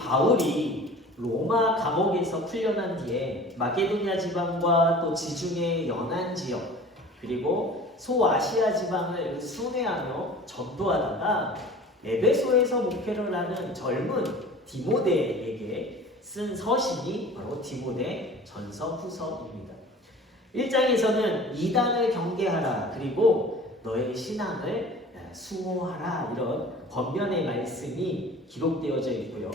바울이 로마 감옥에서 풀려난 뒤에 마게도냐 지방과 또 지중해 연안 지역 그리고 소아시아 지방을 순회하며 전도하다가 에베소에서 목회를 하는 젊은 디모데에게 쓴 서신이 바로 디모데 전서 후서입니다. 1장에서는 이단을 경계하라 그리고 너의 신앙을 수호하라 이런 권면의 말씀이 기록되어져 있고요.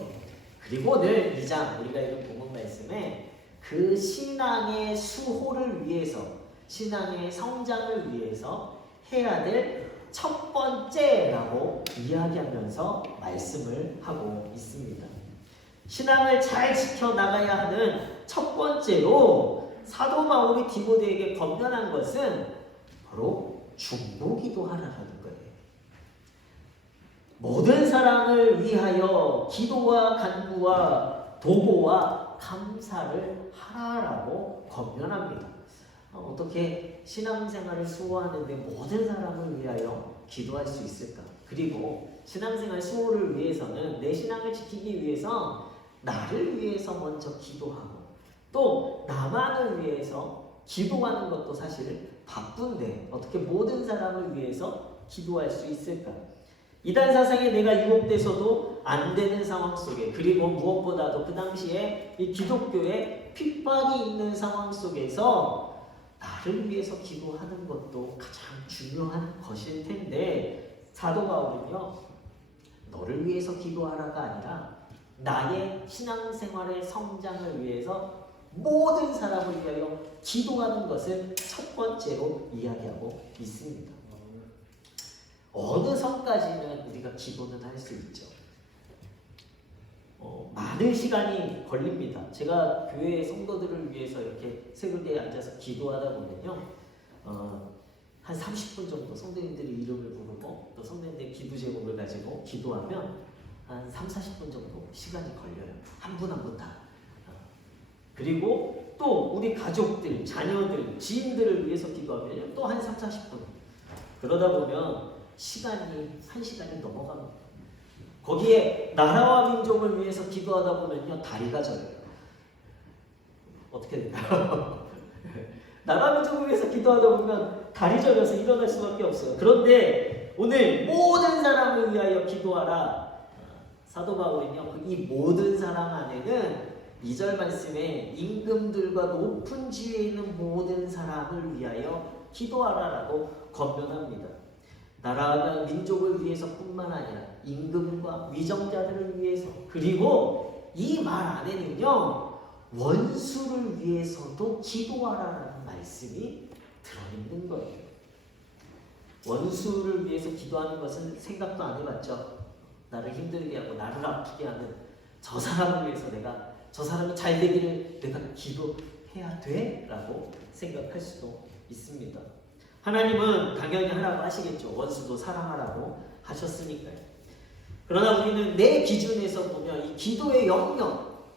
그리고 오늘 2장 우리가 읽은 본문 말씀에 그 신앙의 수호를 위해서 신앙의 성장을 위해서 해야 될 첫 번째라고 이야기하면서 말씀을 하고 있습니다. 신앙을 잘 지켜나가야 하는 첫 번째로 사도 바울이 디모데에게 권면한 것은 바로 중보기도 하라는 거예요. 모든 사람을 위하여 기도와 간구와 도보와 감사를 하라라고 권면합니다. 어떻게 신앙생활을 수호하는데 모든 사람을 위하여 기도할 수 있을까? 그리고 신앙생활 수호를 위해서는 내 신앙을 지키기 위해서 나를 위해서 먼저 기도하고 또 나만을 위해서 기도하는 것도 사실 바쁜데 어떻게 모든 사람을 위해서 기도할 수 있을까? 이단 사상에 내가 유혹돼서도 안 되는 상황 속에 그리고 무엇보다도 그 당시에 이 기독교에 핍박이 있는 상황 속에서 나를 위해서 기도하는 것도 가장 중요한 것일 텐데 사도 바울은요 너를 위해서 기도하라가 아니라 나의 신앙생활의 성장을 위해서 모든 사람을 위하여 기도하는 것을 첫 번째로 이야기하고 있습니다. 어느 선까지는 우리가 기도는 할 수 있죠. 많은 시간이 걸립니다. 제가 교회 성도들을 위해서 이렇게 새벽에 앉아서 기도하다 보면요, 한 30분 정도 성도님들이 이름을 부르고 또 성도님들의 기도 제목을 가지고 기도하면 한 30, 40분 정도 시간이 걸려요. 한 분 한 분 다. 그리고 또 우리 가족들, 자녀들, 지인들을 위해서 기도하면 또 한 30, 40분. 그러다 보면 시간이 1시간이 넘어갑니다. 거기에 나라와 민족을 위해서 기도하다 보면요 다리가 저려요. 어떻게 될까요? 나라 민족을 위해서 기도하다 보면 다리 저려서 일어날 수밖에 없어요. 그런데 오늘 모든 사람을 위하여 기도하라. 사도 바울은요 이 모든 사람 안에는 2절 말씀에 임금들과 높은 지위에 있는 모든 사람을 위하여 기도하라라고 권면합니다. 나라와 민족을 위해서뿐만 아니라 임금과 위정자들을 위해서 그리고 이 말 안에는요 원수를 위해서도 기도하라라는 말씀이 들어있는 거예요. 원수를 위해서 기도하는 것은 생각도 안 해봤죠. 나를 힘들게 하고 나를 아프게 하는 저 사람을 위해서 내가 저 사람이 잘 되기를 내가 기도해야 돼? 라고 생각할 수도 있습니다. 하나님은 당연히 하라고 하시겠죠. 원수도 사랑하라고 하셨으니까요. 그러나 우리는 내 기준에서 보면 이 기도의 영역,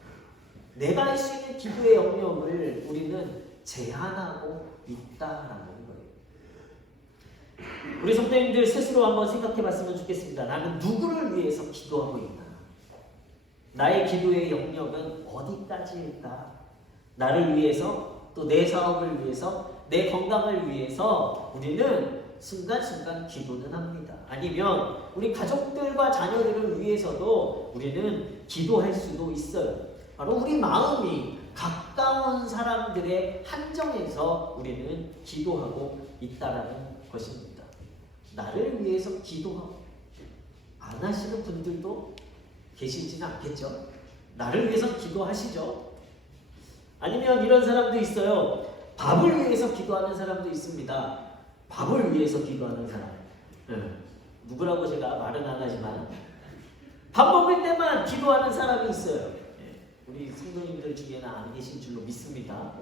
내가 할 수 있는 기도의 영역을 우리는 제한하고 있다라는 거예요. 우리 성도님들 스스로 한번 생각해 봤으면 좋겠습니다. 나는 누구를 위해서 기도하고 있나? 나의 기도의 영역은 어디까지일까? 나를 위해서, 또 내 사업을 위해서, 내 건강을 위해서 우리는 순간순간 기도는 합니다. 아니면 우리 가족들과 자녀들을 위해서도 우리는 기도할 수도 있어요. 바로 우리 마음이 가까운 사람들의 한정에서 우리는 기도하고 있다라는 것입니다. 나를 위해서 기도하고 안 하시는 분들도 계시지는 않겠죠. 나를 위해서 기도하시죠. 아니면 이런 사람도 있어요. 밥을 위해서 기도하는 사람도 있습니다. 밥을 위해서 기도하는 사람. 누구라고 제가 말은 안 하지만 밥 먹을 때만 기도하는 사람이 있어요. 우리 성도님들 중에는 안 계신 줄로 믿습니다.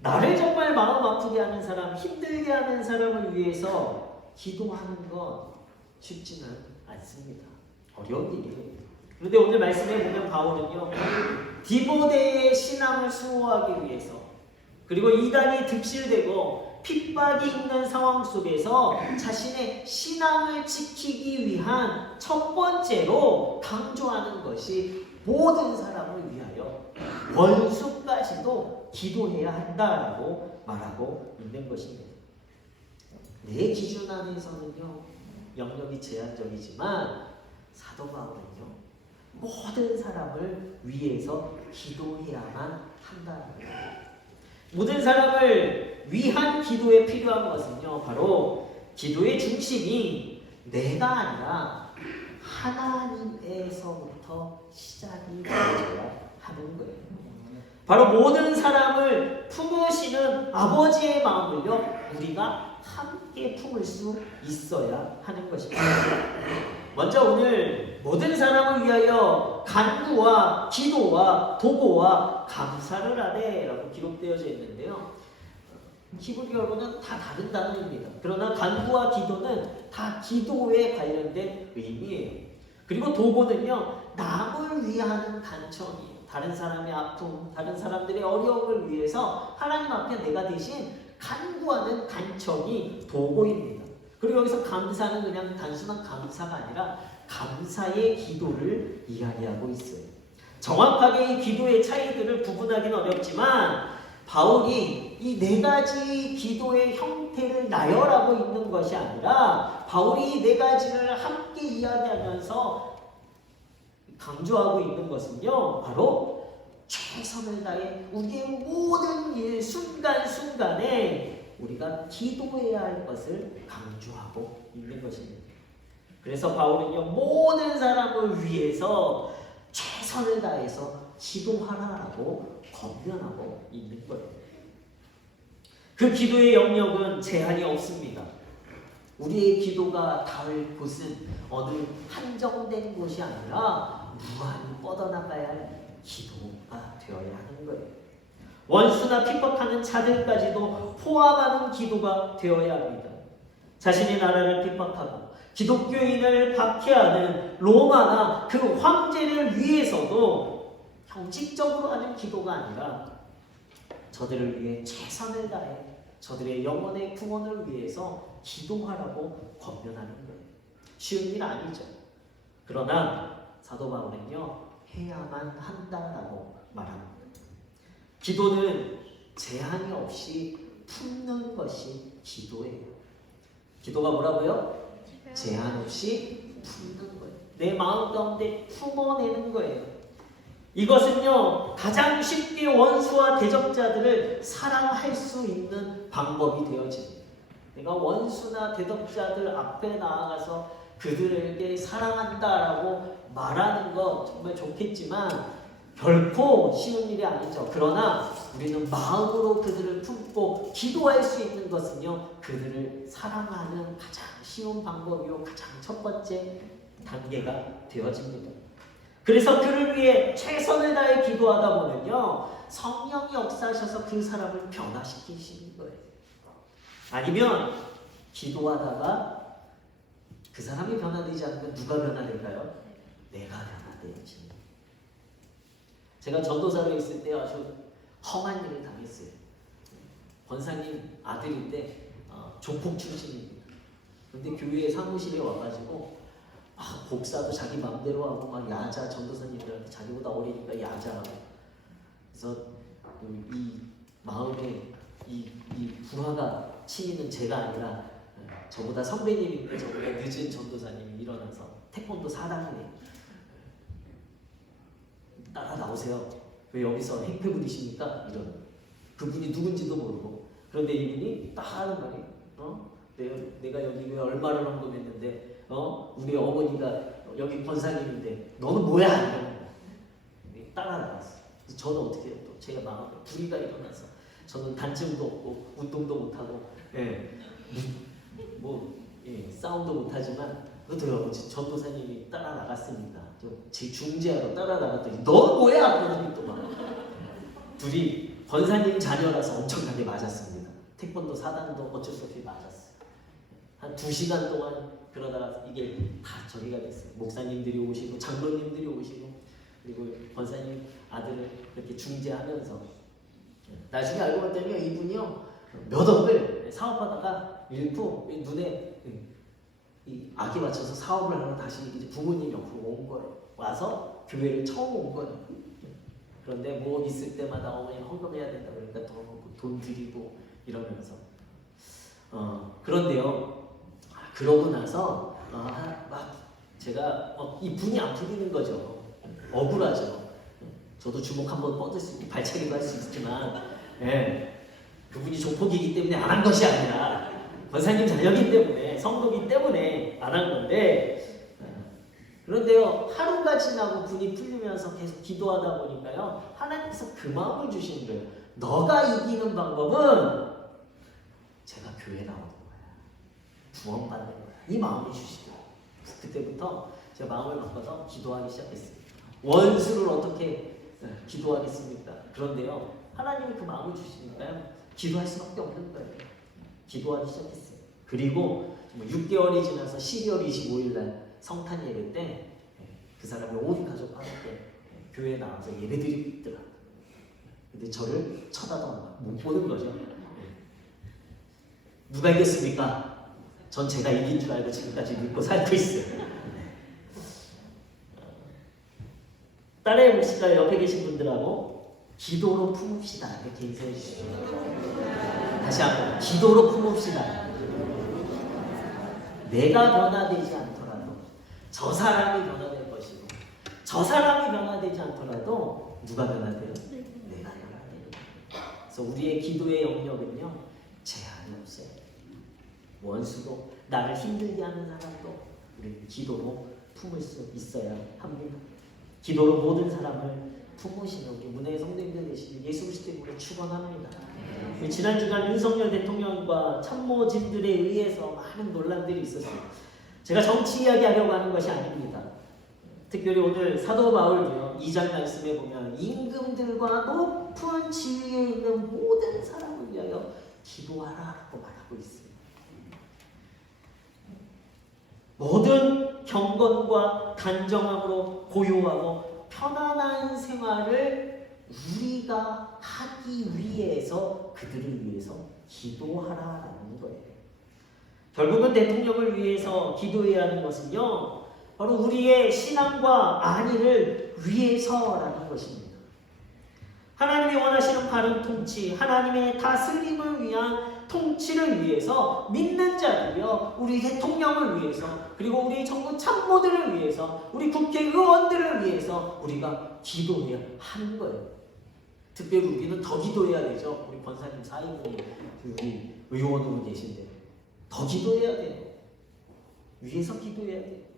나를 정말 마음 아프게 하는 사람, 힘들게 하는 사람을 위해서 기도하는 건 쉽지는 않습니다. 어려운 일이에요. 그런데 오늘 말씀에 보면 바울은요, 디모데의 신앙을 수호하기 위해서 그리고 이단이 득실되고 핍박이 있는 상황 속에서 자신의 신앙을 지키기 위한 첫 번째로 강조하는 것이 모든 사람을 위하여 원수까지도 기도해야 한다라고 말하고 있는 것입니다. 내 기준 안에서는요, 영역이 제한적이지만 사도 바울은요, 모든 사람을 위해서 기도해야만 한다는 거예요. 모든 사람을 위한 기도에 필요한 것은요, 바로 기도의 중심이 내가 아니라 하나님에서부터 시작이 되어야 하는 거예요. 바로 모든 사람을 품으시는 아버지의 마음을요, 우리가 함께 품을 수 있어야 하는 것입니다. 먼저 오늘 모든 사람을 위하여 간구와 기도와 도고와 감사를 하되 라고 기록되어져 있는데요. 히브리어로는 다 다른 단어입니다. 그러나 간구와 기도는 다 기도에 관련된 의미예요. 그리고 도고는요, 남을 위하는 간청이에요. 다른 사람의 아픔, 다른 사람들의 어려움을 위해서 하나님 앞에 내가 대신 간구하는 간청이 도고입니다. 그리고 여기서 감사는 그냥 단순한 감사가 아니라 감사의 기도를 이야기하고 있어요. 정확하게 이 기도의 차이들을 구분하기는 어렵지만 바울이 이 네 가지 기도의 형태를 나열하고 있는 것이 아니라 바울이 이 네 가지를 함께 이야기하면서 강조하고 있는 것은요, 바로 최선을 다해 우리의 모든 일 순간순간에 우리가 기도해야 할 것을 강조하고 있는 것입니다. 그래서 바울은요, 모든 사람을 위해서 최선을 다해서 기도하라라고 권면하고 있는 거예요. 그 기도의 영역은 제한이 없습니다. 우리의 기도가 닿을 곳은 어느 한정된 곳이 아니라 무한히 뻗어나가야 할 기도가 되어야 하는 거예요. 원수나 핍박하는 자들까지도 포함하는 기도가 되어야 합니다. 자신의 나라를 핍박하고 기독교인을 박해하는 로마나 그 황제를 위해서도 형식적으로 하는 기도가 아니라 저들을 위해 최선을 다해 저들의 영혼의 구원을 위해서 기도하라고 권면하는 거예요. 쉬운 일 아니죠. 그러나 사도 바울은요, 해야만 한다라고 말합니다. 기도는 제한이 없이 품는 것이 기도예요. 기도가 뭐라고요? 제한 없이 품는 거예요. 내 마음 가운데 품어내는 거예요. 이것은요, 가장 쉽게 원수와 대적자들을 사랑할 수 있는 방법이 되어집니다. 내가 원수나 대적자들 앞에 나아가서 그들에게 사랑한다라고 말하는 거 정말 좋겠지만 결코 쉬운 일이 아니죠. 그러나 우리는 마음으로 그들을 품고 기도할 수 있는 것은요, 그들을 사랑하는 가장 쉬운 방법이요, 가장 첫 번째 단계가 되어집니다. 그래서 그를 위해 최선을 다해 기도하다 보면요, 성령이 역사하셔서 그 사람을 변화시키시는 거예요. 아니면 기도하다가 그 사람이 변화되지 않으면 누가 변화될까요? 내가 변화되지. 제가 전도사로 있을 때 아주 험한 일을 당했어요. 권사님 아들인데 조폭 출신입니다. 근데 교회 사무실에 와가지고 복사도 자기 마음대로 하고 막 야자, 전도사님들한테 자기보다 어리니까 야자하고. 그래서 이 마음에 이 불화가 치미는 제가 아니라 저보다 선배님인데 저보다 늦은 전도사님이 일어나서 태권도 4단이네. 따라 나오세요. 왜 여기서 행패 부리십니까? 이런. 그분이 누군지도 모르고. 그런데 이분이 딱 하는 말이, 내가 여기 왜 얼마를 헌금했는데, 우리 어머니가 여기 권사님인데 너는 뭐야? 이런 거. 따라 나갔어. 저는 어떻게 해요? 또 제가 마음에 불의가 일어나서 저는 단증도 없고 운동도 못하고, 싸움도 못하지만 그래도 전도사님이 따라 나갔으니까 제 중재하러 따라 나갔더니 넌 뭐야? 그러더니 또 막 둘이 권사님 자녀라서 엄청나게 맞았습니다. 태권도 4단도 어쩔 수 없이 맞았어요. 한 2시간 동안 그러다가 이게 다 저기가 됐어요. 목사님들이 오시고 장로님들이 오시고 그리고 권사님 아들을 그렇게 중재하면서 나중에 알고 봤더니 이분이요 몇 억을 사업하다가 잃고 눈에 이 악이 맞춰서 사업을 하러 다시 이제 부모님 옆으로 온 거예요. 와서 교회를 처음 온 거예요. 그런데 뭐 있을 때마다 어머니 헌금해야 된다 그러니까 돈 드리고 이러면서 그런데요. 그러고 나서 막 제가 이 분이 안 풀리는 거죠. 억울하죠. 저도 주먹 한번 뻗을 수 있고 발차기도 할 수 있지만 그분이 조폭이기 때문에 안 한 것이 아니라 권사님 자녀이기 때문에 성도기 때문에 안 한 건데 그런데요. 하루가 지나고 분이 풀리면서 계속 기도하다 보니까요. 하나님께서 그 마음을 주시는 거예요. 너가 이기는 방법은 제가 교회 나오는 거야. 구원받는 거야. 이 마음을 주시더라고요. 그때부터 제가 마음을 바꿔서 기도하기 시작했습니다. 원수를 어떻게 기도하겠습니까? 그런데요. 하나님이 그 마음을 주시니까요. 기도할 수밖에 없는 거예요. 기도하기 시작했어요. 그리고 6개월이 지나서 12월 25일 날 성탄 예배 때 그 사람이 온 가족과 함께 교회에 나와서 예배드리고 있더라고요. 근데 저를 쳐다도 못 보는 거죠. 누가 이겼습니까? 전 제가 이긴 줄 알고 지금까지 믿고 살고 있어요. 따라해 보실까요? 옆에 계신 분들하고 기도로 품읍시다. 이렇게 인사해 주시죠. 다시 한번 기도로 품읍시다. 내가 변화되지 않더라도 저 사람이 변화될 것이고 저 사람이 변화되지 않더라도 누가 변화돼요? 내가 변화돼요. 그래서 우리의 기도의 영역은요 제한이 없어요. 원수도 나를 힘들게 하는 사람도 우리 기도로 품을 수 있어야 합니다. 기도로 모든 사람을 품으시는 우리 문혜의 성도님들 되시길 예수 그리스도 이름으로 축원합니다. 지난 주간 윤석열 대통령과 참모진들에 의해서 많은 논란들이 있었어요. 제가 정치 이야기하려고 하는 것이 아닙니다. 특별히 오늘 사도 바울도요 2장 말씀에 보면 임금들과 높은 지위에 있는 모든 사람을 위하여 기도하라라고 말하고 있습니다. 모든 경건과 단정함으로 고요하고 편안한 생활을 우리가 하기 위해서 그들을 위해서 기도하라라는 거예요. 결국은 대통령을 위해서 기도해야 하는 것은요 바로 우리의 신앙과 안위를 위해서라는 것입니다. 하나님이 원하시는 바른 통치, 하나님의 다스림을 위한 통치를 위해서 믿는 자들이요 우리 대통령을 위해서 그리고 우리 정부 참모들을 위해서 우리 국회의원들을 위해서 우리가 기도해야 하는 거예요. 특별히 우리는 더 기도해야 되죠. 우리 권사님 사인분이 우리 의원으로 계신데 더 기도해야 돼요. 위해서 기도해야 돼요.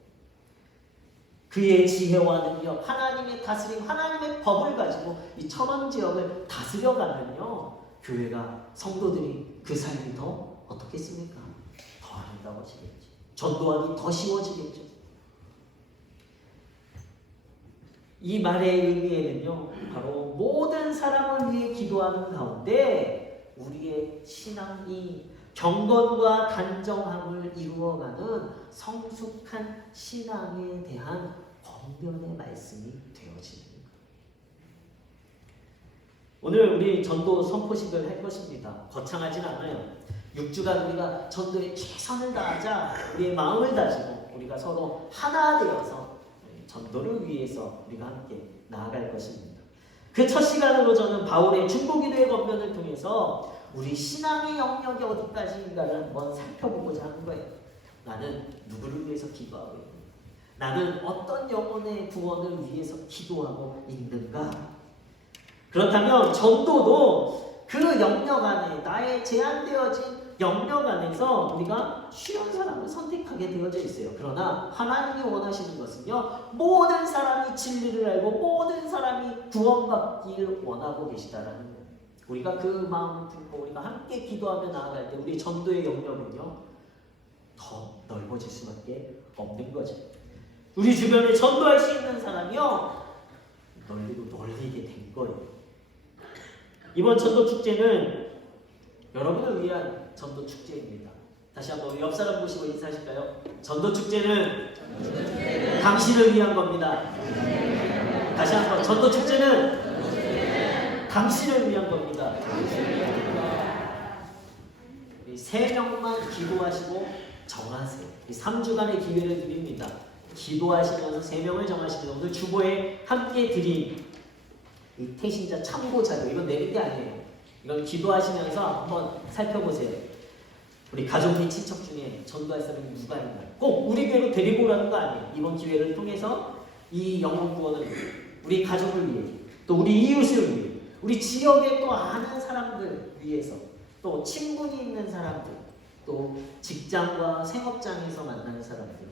그의 지혜와 능력, 하나님의 다스림, 하나님의 법을 가지고 이 천원 지역을 다스려가면요 교회가 성도들이 그 삶이 더 어떻겠습니까? 더 아름다워지겠죠. 전도하기 더 쉬워지겠죠. 이 말의 의미에는요 바로 모든 사람을 위해 기도하는 가운데 우리의 신앙이 경건과 단정함을 이루어가는 성숙한 신앙에 대한 권면의 말씀이 되어집니다. 오늘 우리 전도 선포식을 할 것입니다. 거창하진 않아요. 6주간 우리가 전도에 최선을 다하자 우리의 마음을 다지고 우리가 서로 하나 되어서 전도를 위해서 우리가 함께 나아갈 것입니다. 그 첫 시간으로 저는 바울의 중보기도의 권면을 통해서 우리 신앙의 영역이 어디까지인가를 한번 살펴보고자 하는 거예요. 나는 누구를 위해서 기도하고 있는가? 나는 어떤 영혼의 구원을 위해서 기도하고 있는가? 그렇다면 전도도 그 영역 안에 나의 제한되어진 영역 안에서 우리가 쉬운 사람을 선택하게 되어져 있어요. 그러나 하나님이 원하시는 것은요 모든 사람이 진리를 알고 모든 사람이 구원받기를 원하고 계시다라는 거예요. 우리가 그 마음을 품고 우리가 함께 기도하며 나아갈 때 우리 전도의 영역은요 더 넓어질 수밖에 없는 거죠. 우리 주변에 전도할 수 있는 사람이요 널리게 된 거예요. 이번 전도 축제는 여러분을 위한 전도 축제입니다. 다시 한번 옆 사람 보시고 인사하실까요? 전도 축제는 당신을 위한 겁니다. 다시 한번 전도 축제는 당신을 위한 겁니다. 세 명만 기도하시고 정하세요. 3주간의 기회를 드립니다. 기도하시면서 3명을 정하시면 오늘 주보에 함께 드린 이 태신자 참고 자료, 이건 내린 게 아니에요. 이건 기도하시면서 한번 살펴보세요. 우리 가족 및 친척 중에 전도할 사람이 누가 있나? 꼭 우리 교회로 데리고 오라는 거 아니에요. 이번 기회를 통해서 이 영혼 구원을 우리 가족을 위해, 또 우리 이웃을 위해, 우리 지역에 또 아는 사람들 위해서, 또 친분이 있는 사람들, 또 직장과 생업장에서 만나는 사람들,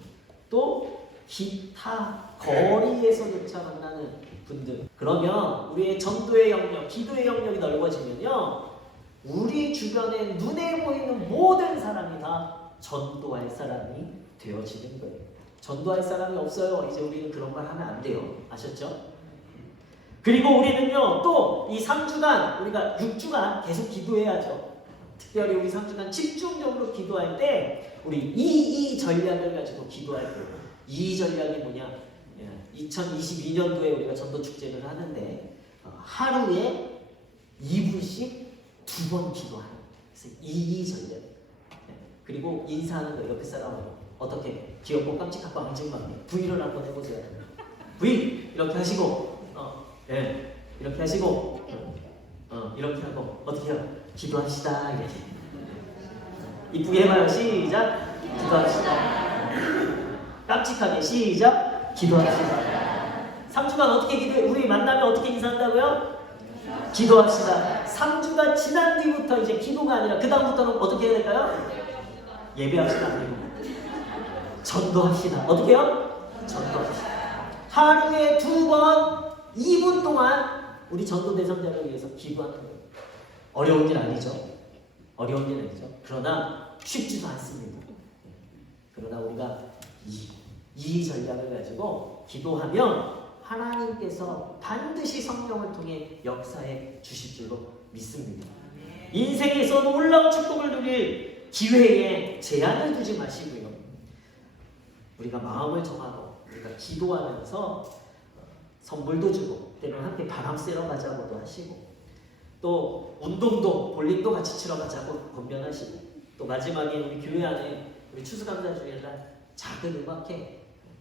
또 기타 거리에서조차 만나는 분들. 그러면 우리의 전도의 영역, 기도의 영역이 넓어지면요, 우리 주변에 눈에 보이는 모든 사람이 다 전도할 사람이 되어지는 거예요. 전도할 사람이 없어요. 이제 우리는 그런 말 하면 안 돼요. 아셨죠? 그리고 우리는요, 또 이 3주간, 우리가 6주간 계속 기도해야죠. 특별히 우리 3주간 집중적으로 기도할 때 우리 이 전략을 가지고 기도할 거예요. 이 전략이 뭐냐? 2022년도에 우리가 전도 축제를 하는데 하루에 2분씩 2번 기도하는 거예요. 그래서 이 전략. 그리고 인사하는 거, 옆에 사람하고 어떻게 귀엽고 깜찍하고 앙증맞게 V를 한번 해보세요. V 이렇게 하시고 이렇게 하시고 이렇게 하고 어떻게 해요? 기도합시다. 이렇게 이쁘게 해봐요. 시작. 기도합시다. 깜찍하게 시작. 기도합시다. 3주간 어떻게 기도해? 우리 만나면 어떻게 인사한다고요? 기도합시다. 3주가 지난 뒤부터 이제 기도가 아니라 그 다음부터는 어떻게 해야 될까요? 예배합시다. 전도합시다. 어떻게 해요? 전도합시다. 하루에 2번 2분 동안 우리 전도 대상자를 위해서 기도하는 거예요. 어려운 일 아니죠? 어려운 일 아니죠? 그러나 쉽지도 않습니다. 그러나 우리가 이 전략을 가지고 기도하면 하나님께서 반드시 성령을 통해 역사해 주실 줄로 믿습니다. 인생에서 놀라운 축복을 누릴 기회에 제한을 두지 마시고요. 우리가 마음을 정하고 우리가 기도하면서 선물도 주고 때문에 함께 바람 쐬러 가자고도 하시고 또 운동도 볼링도 같이 치러 가자고 권면하시고 또 마지막에 우리 교회 안에 우리 추수감사 주일날 작은 음악회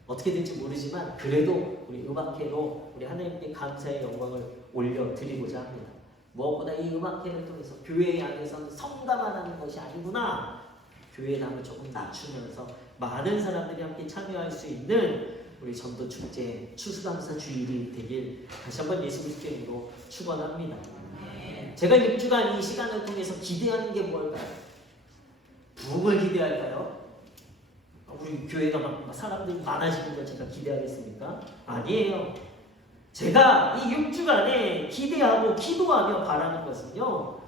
어떻게 될지 모르지만 그래도 우리 음악회로 우리 하나님께 감사의 영광을 올려드리고자 합니다. 무엇보다 이 음악회를 통해서 교회 안에서는 성가만 하는 것이 아니구나. 교회의 담을 조금 낮추면서 많은 사람들이 함께 참여할 수 있는 우리 전도축제 추수감사 주일이 되길 다시 한번 예수 그리스도의 이름으로 축원합니다. 제가 6주간 이 시간을 통해서 기대하는 게 뭘까요? 부흥을 기대할까요? 우리 교회가 막 사람들이 많아지는 걸 제가 기대하겠습니까? 아니에요. 제가 이 6주간에 기대하고 기도하며 바라는 것은요,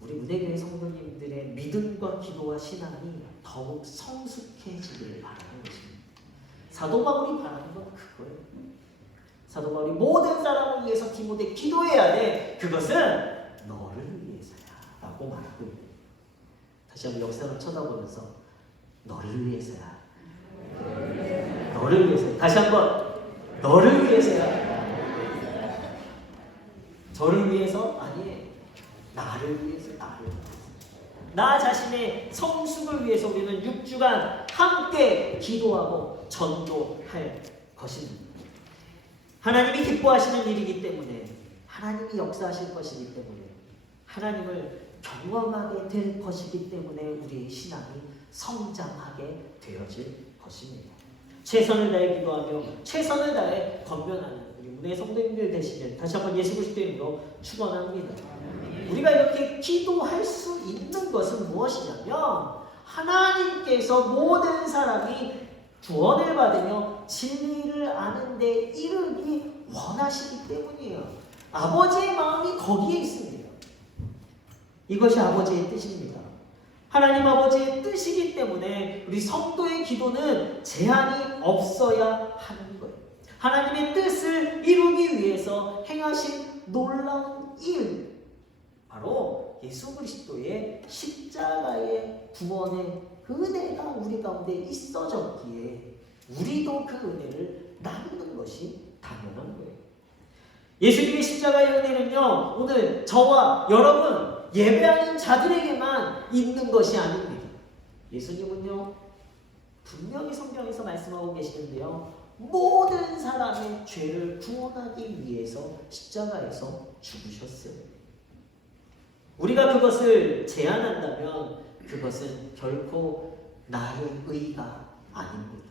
우리 은혜교회 성도님들의 믿음과 기도와 신앙이 더욱 성숙해지길 바라는 것입니다. 사도 바울이 바라는 건 그거예요. 사도 바울이 모든 사람을 위해서 디모데 기도해야 돼. 그것은 너를 위해서야 라고 말하고 있는 거예요. 다시 한번 역사를 쳐다보면서 너를 위해서야. 너를 위해서야. 다시 한번 너를 위해서야. 저를 위해서? 아니에요. 나를 위해서. 나를 위해서. 나 자신의 성숙을 위해서 우리는 6주간 함께 기도하고 전도할 것입니다. 하나님이 기뻐하시는 일이기 때문에, 하나님이 역사하실 것이기 때문에, 하나님을 경험하게 될 것이기 때문에 우리의 신앙이 성장하게 되어질 것입니다. 최선을 다해 기도하며 최선을 다해 권면하는 우리 은혜 성도님들 되시길 다시 한번 예수 그리스도의 이름으로 축원합니다. 우리가 이렇게 기도할 수 있는 것은 무엇이냐면 하나님께서 모든 사람이 구원을 받으며 진리를 아는 데 이르기 원하시기 때문이에요. 아버지의 마음이 거기에 있습니다. 이것이 아버지의 뜻입니다. 하나님 아버지의 뜻이기 때문에 우리 성도의 기도는 제한이 없어야 하는 거예요. 하나님의 뜻을 이루기 위해서 행하신 놀라운 일, 바로 예수 그리스도의 십자가의 구원의 은혜가 우리 가운데 있어졌기에 우리도 그 은혜를 나누는 것이 당연한 거예요. 예수님의 십자가의 은혜는요, 오늘 저와 여러분 예배하는 자들에게만 있는 것이 아닙니다. 예수님은요, 분명히 성경에서 말씀하고 계시는데요, 모든 사람의 죄를 구원하기 위해서 십자가에서 죽으셨어요. 우리가 그것을 제안한다면 그것은 결코 나의 의가 아닙니다.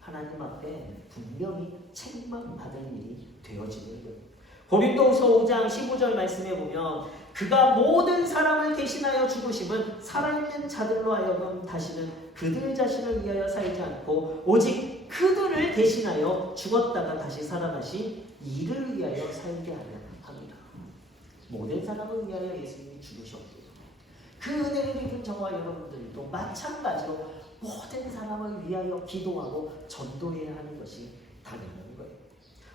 하나님 앞에 분명히 책망받을 일이 되어지는 거예요. 고린도후서 5장 15절 말씀에 보면 그가 모든 사람을 대신하여 죽으심은 살아있는 자들로 하여금 다시는 그들 자신을 위하여 살지 않고 오직 그들을 대신하여 죽었다가 다시 살아나신 이를 위하여 살게 하려 합니다. 모든 사람을 위하여 예수님이 죽으셨고 그 은혜를 입은 저와 여러분들도 마찬가지로 모든 사람을 위하여 기도하고 전도해야 하는 것이 당연한 거예요.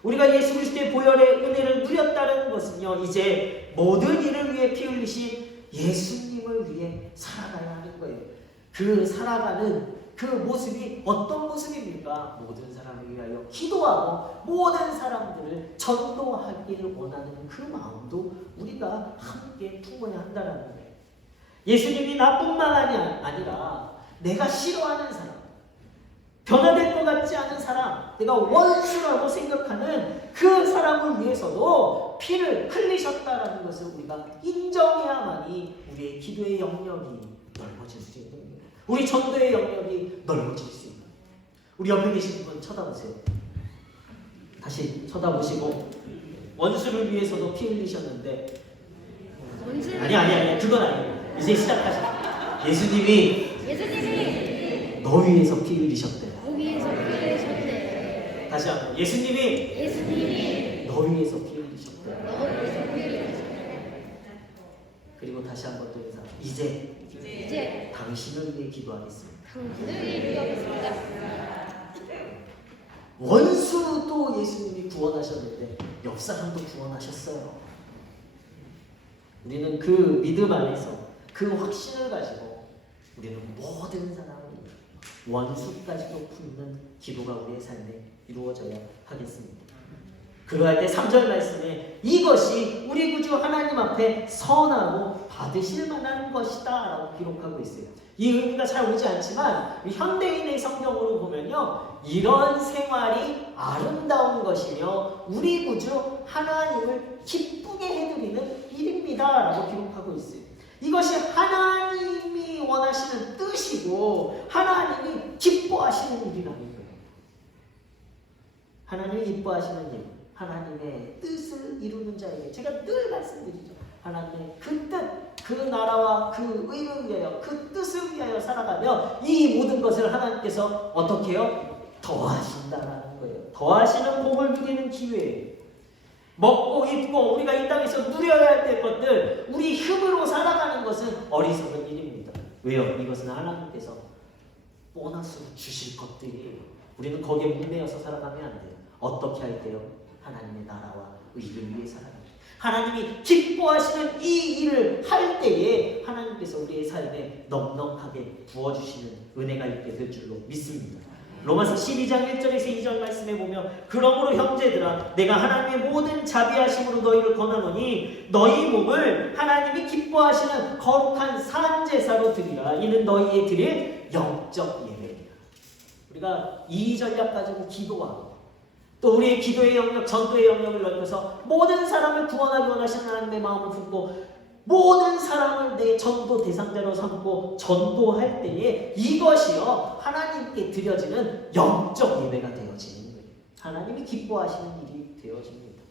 우리가 예수 그리스도의 보혈의 은혜를 누렸다는 것은요, 이제 모든 일을 위해 피 흘리신 예수님을 위해 살아가야 하는 거예요. 그 살아가는 그 모습이 어떤 모습입니까? 모든 사람을 위하여 기도하고 모든 사람들을 전도하기를 원하는 그 마음도 우리가 함께 품어야 한다는 거예요. 예수님이 나뿐만 아니라 내가 싫어하는 사람, 변화될 것 같지 않은 사람, 내가 원수라고 생각하는 그 사람을 위해서도 피를 흘리셨다라는 것을 우리가 인정해야만이 우리의 기도의 영역이 넓어질 수 있는 거예요. 우리 전도의 영역이 넓어질 수 있는 거예요. 우리 옆에 계신 분 쳐다보세요. 다시 쳐다보시고, 원수를 위해서도 피 흘리셨는데, 아니 그건 아니에요. 이제 시작하시죠. 예수님이 너 위해서 피 흘리셨대. 다시 한번. 예수님이 너 위해서 피 흘리셨대. 그리고 다시 한번 또 인사. 이제 당신을 위해 기도하겠습니다. 원수도 예수님이 구원하셨는데 옆 사람도 구원하셨어요. 우리는 그 믿음 안에서 그 확신을 가지고 우리는 모든 사람을 원수까지도 품는 기도가 우리의 삶에 이루어져야 하겠습니다. 그러할 때 3절 말씀에 이것이 우리 구주 하나님 앞에 선하고 받으실 만한 것이다 라고 기록하고 있어요. 이 의미가 잘 오지 않지만 현대인의 성경으로 보면요, 이런 생활이 아름다운 것이며 우리 구주 하나님을 기쁘게 해드리는 일입니다 라고 기록하고 있어요. 이것이 하나님이 원하시는 뜻이고 하나님이 기뻐하시는 일이라는 거예요. 하나님이 기뻐하시는 일, 하나님의 뜻을 이루는 자에게 제가 늘 말씀드리죠. 하나님의 그 뜻, 그 나라와 그 의를 위하여 그 뜻을 위하여 살아가며 이 모든 것을 하나님께서 어떻게 해요? 더하신다라는 거예요. 더하시는 복을 누리는 기회예요. 먹고 입고 우리가 이 땅에서 누려야 할 것들, 우리 힘으로 살아가는 것은 어리석은 일입니다. 왜요? 이것은 하나님께서 보너스로 주실 것들이에요. 우리는 거기에 문매여서 살아가면 안 돼요. 어떻게 할 때요? 하나님의 나라와 의를 위해 살아갑니다. 하나님이 기뻐하시는 이 일을 할 때에 하나님께서 우리의 삶에 넉넉하게 부어주시는 은혜가 있게 될 줄로 믿습니다. 로마서 12장 1절에서 2절 말씀에 보면 그러므로 형제들아 내가 하나님의 모든 자비하심으로 너희를 권하노니 너희 몸을 하나님이 기뻐하시는 거룩한 산제사로 드리라. 이는 너희의 드릴 영적 예배니라. 우리가 이 전략 가지고 기도하고 또 우리의 기도의 영역, 전도의 영역을 넓혀서 모든 사람을 구원하기 원하시는 하나님의 마음을 품고 모든 사람을 내 전도 대상자로 삼고 전도할 때에 이것이요 하나님께 드려지는 영적 예배가 되어지는 거예요. 하나님이 기뻐하시는 일이 되어집니다.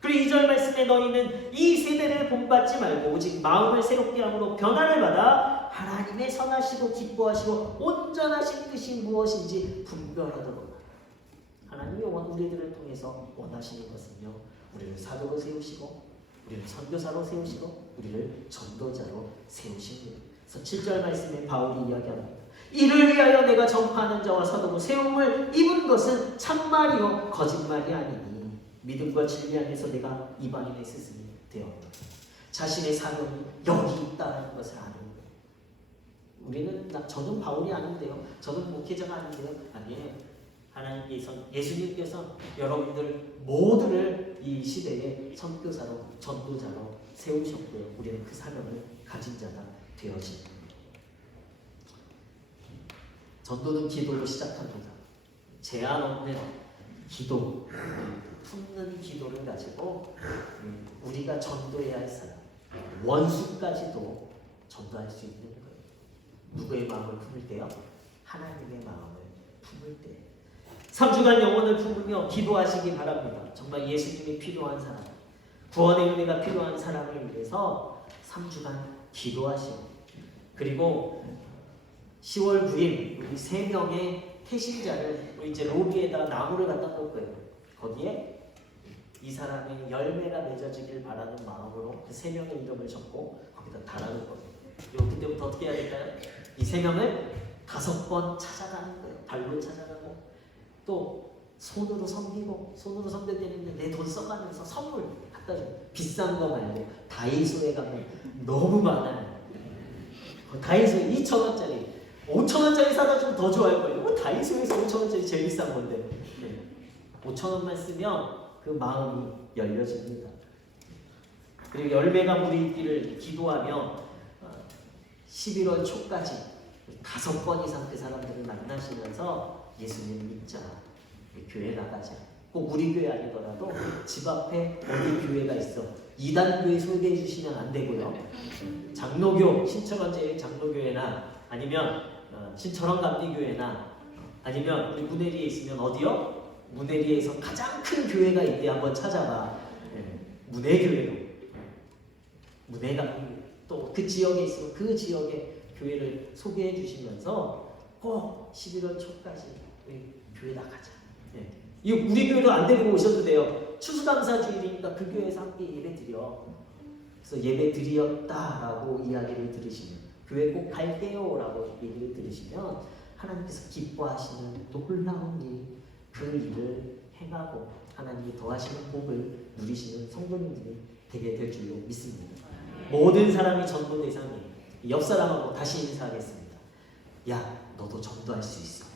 그리고 2절 말씀에 너희는 이 세대를 본받지 말고 오직 마음을 새롭게 함으로 변화를 받아 하나님의 선하시고 기뻐하시고 온전하신 뜻이 무엇인지 분별하도록. 하나님이 우리들을 통해서 원하시는 것은요, 우리를 사도로 세우시고 우리를 선교사로 세우시고 우리를 전도자로 세우십니다. 그래서 7절 말씀에 바울이 이야기합니다. 이를 위하여 내가 전파하는 자와 사도로 세움을 입은 것은 참말이요 거짓말이 아니니 믿음과 진리 안에서 내가 이방인의 스승이 되었다. 자신의 사명이 여기 있다는 것을 아는 거예요. 저는 바울이 아닌데요, 저는 목회자가 아닌데요, 아니에요. 하나님께서, 예수님께서 여러분들 모두를 이 시대에 선교사로, 전도자로 세우셨고요. 우리는 그 사명을 가지고 가진 자가 되어집니다. 전도는 기도로 시작합니다. 제한 없는 기도, 품는 기도를 가지고 우리가 전도해야 할 사람, 원수까지도 전도할 수 있는 거예요. 누구의 마음을 품을 때요? 하나님의 마음을 품을 때. 3주간 영혼을 품으며 기도하시기 바랍니다. 정말 예수님이 필요한 사람, 구원의 은혜가 필요한 사람을 위해서 3주간 기도하시고, 그리고 10월 9일 우리 3명의 태신자를 이제 로비에다가 나무를 갖다 놓을 거예요. 거기에 이 사람의 열매가 맺어지길 바라는 마음으로 그 3명의 이름을 적고 거기다 달아놓을 겁니다. 그리고 그때부터 어떻게 해야 될까요? 이 3명을 5번 찾아가는 거예요. 발로 찾아가고 또 손으로 섬기고, 손으로 섬길 때는 내 돈 써가면서 선물 갖다 줘요. 비싼 거 말고 다이소에 가면 너무 많아요. 다이소에 2,000원짜리 5,000원짜리 사다 주면 더 좋아할 거예요. 다이소에서 5,000원짜리 제일 비싼 건데. 5,000원만 쓰면 그 마음이 열려집니다. 그리고 열매가 무르익기를 기도하며 11월 초까지 5번 이상 그 사람들을 만나시면서 예수님 믿자, 교회 나가자. 꼭 우리 교회 아니더라도 집 앞에 어디 교회가 있어, 이단교회 소개해 주시면 안 되고요. 장로교, 신철원제일 장로교회나 아니면 신철원 감리교회나 아니면 우리 문해리에 있으면 어디요? 문해리에서 가장 큰 교회가 있대. 한번 찾아봐. 문해교회로. 문해가 또 그 지역에 있으면 그 지역의 교회를 소개해 주시면서 꼭 11월 초까지 우리 교회 나가자. 이 우리 교회로 안 데리고 오셔도 돼요. 추수감사주일이니까 그 교회에서 함께 예배 드려. 그래서 예배 드렸다라고 이야기를 들으시면, 교회 꼭 갈게요 라고 얘기를 들으시면 하나님께서 기뻐하시는 놀라운 일, 그 일을 행하고 하나님이 더하시는 복을 누리시는 성도님들이 되게 될 줄로 믿습니다. 모든 사람이 전도 대상이에요. 옆 사람하고 다시 인사하겠습니다. 야, 너도 전도할 수 있어.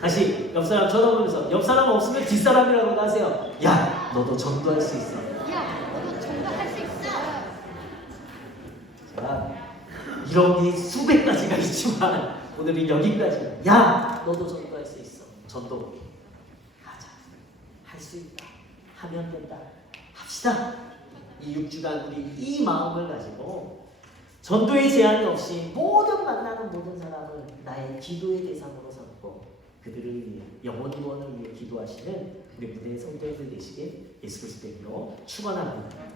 다시 옆 사람 쳐다보면서, 옆 사람 없으면 뒷사람이라고 하세요. 야, 너도 전도할 수 있어. 야, 너도 전도할 수 있어. 자, 이런 게 수백 가지가 있지만 오늘은 여기까지. 야, 너도 전도할 수 있어. 전도 하자. 할 수 있다. 하면 된다. 합시다. 이 6주간 우리 이 마음을 가지고 전도의 제한이 없이 모든 만나는 모든 사람을 나의 기도의 대상으로 삼고 그들을 위해, 영혼 구원을 위해 기도하시는 우리 무대의 성도님들 되시길 예수 그리스도의 이름으로 축원합니다.